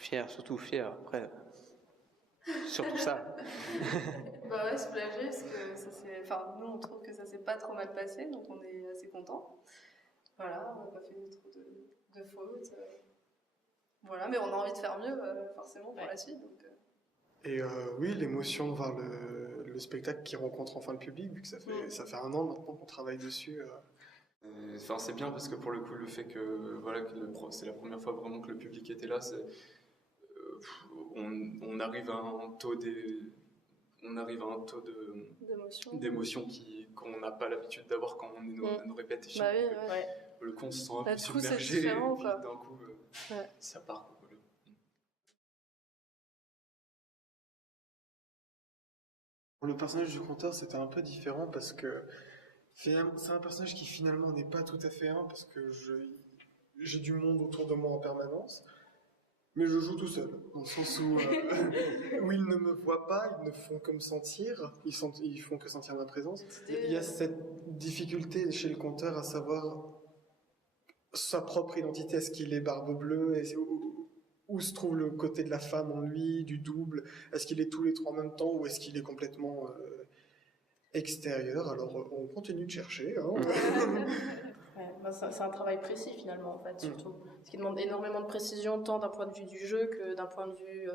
fier, surtout fier. Après, surtout ça. Bah ouais, soulagé parce que ça s'est, enfin nous on trouve que ça s'est pas trop mal passé, donc on est assez contents. Voilà, on n'a pas fait trop de fautes. Voilà, mais on a envie de faire mieux forcément pour la suite. Donc, Et oui, l'émotion de voir le spectacle qui rencontre enfin le public, vu que ça fait 1 an maintenant qu'on travaille dessus. Enfin, c'est bien parce que pour le coup, le fait que voilà c'est la première fois vraiment que le public était là, on arrive à un taux d'émotion qu'on n'a pas l'habitude d'avoir quand on est à nos répétitions. Bah oui, ouais. Le coup, on se sent un Là, peu submergé et puis d'un coup, ça part. Voilà. Pour le personnage du conteur, c'était un peu différent parce que c'est un personnage qui finalement n'est pas tout à fait parce que j'ai du monde autour de moi en permanence, mais je joue tout seul, dans le sens où ils ne me voient pas, ils ne font que me sentir, ils font que sentir ma présence. Il y a cette difficulté chez le conteur à savoir sa propre identité, est-ce qu'il est barbe bleue, où se trouve le côté de la femme en lui, du double, est-ce qu'il est tous les trois en même temps ou est-ce qu'il est complètement extérieur. Alors on continue de chercher. Hein. C'est un travail précis finalement en fait, surtout. Ce qui demande énormément de précision tant d'un point de vue du jeu que d'un point de vue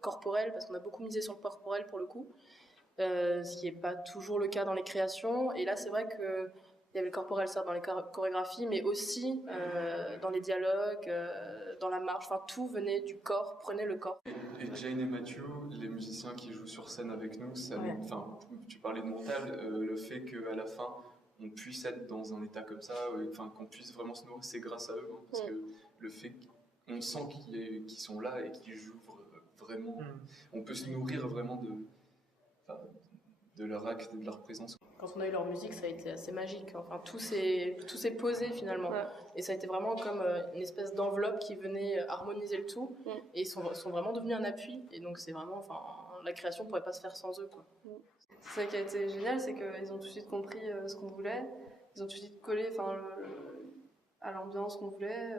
corporel, parce qu'on a beaucoup misé sur le corporel pour le coup, ce qui n'est pas toujours le cas dans les créations. Et là c'est vrai que il y avait le corporel, ça, dans les chorégraphies, mais aussi dans les dialogues, dans la marche. Enfin, tout venait du corps, prenait le corps. Et Jane et Matthew, les musiciens qui jouent sur scène avec nous, enfin, tu parlais de mental, le fait qu'à la fin, on puisse être dans un état comme ça, enfin, qu'on puisse vraiment se nourrir, c'est grâce à eux, hein, parce que le fait qu'on sent qu'ils sont là et qu'ils jouent vraiment, on peut se nourrir vraiment de leur acte et de leur présence. Quand on a eu leur musique, ça a été assez magique. Enfin, tout s'est posé finalement. Ouais. Et ça a été vraiment comme une espèce d'enveloppe qui venait harmoniser le tout. Et ils sont vraiment devenus un appui. Et donc c'est vraiment, enfin, la création pourrait pas se faire sans eux, quoi. C'est ça qui a été génial, c'est qu'ils ont tout de suite compris ce qu'on voulait. Ils ont tout de suite collé, enfin, à l'ambiance qu'on voulait,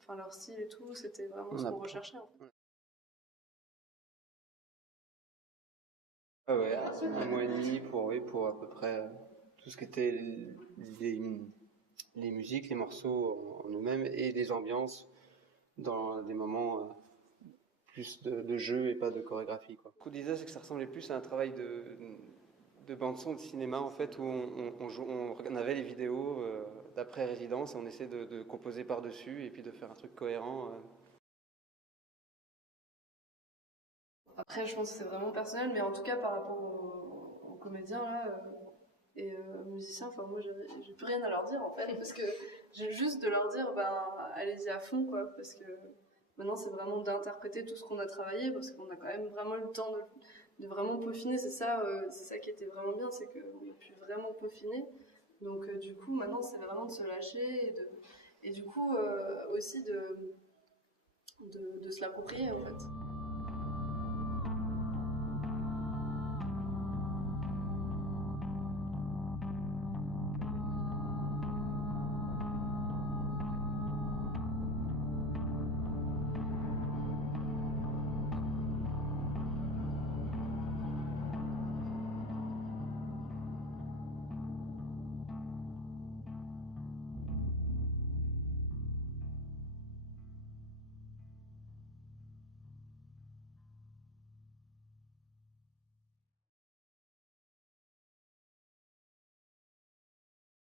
enfin leur style et tout. C'était vraiment ce qu'on recherchait. En fait. Ah ouais, 1 mois et demi pour à peu près tout ce qui était les musiques, les morceaux en eux-mêmes et les ambiances dans des moments plus de jeu et pas de chorégraphie, quoi. Ce qu'on disait, c'est que ça ressemblait plus à un travail de bande-son de cinéma, en fait, où on avait les vidéos d'après résidence et on essayait de composer par-dessus et puis de faire un truc cohérent. Après, je pense que c'est vraiment personnel, mais en tout cas, par rapport aux comédiens, là, et musiciens, enfin, moi, j'ai plus rien à leur dire, en fait, parce que j'ai juste de leur dire, allez-y à fond, quoi, parce que maintenant, c'est vraiment d'interpréter tout ce qu'on a travaillé, parce qu'on a quand même vraiment eu le temps de vraiment peaufiner, c'est ça qui était vraiment bien, c'est qu'on a pu vraiment peaufiner. Donc, du coup, maintenant, c'est vraiment de se lâcher, et du coup, aussi de se l'approprier, en fait.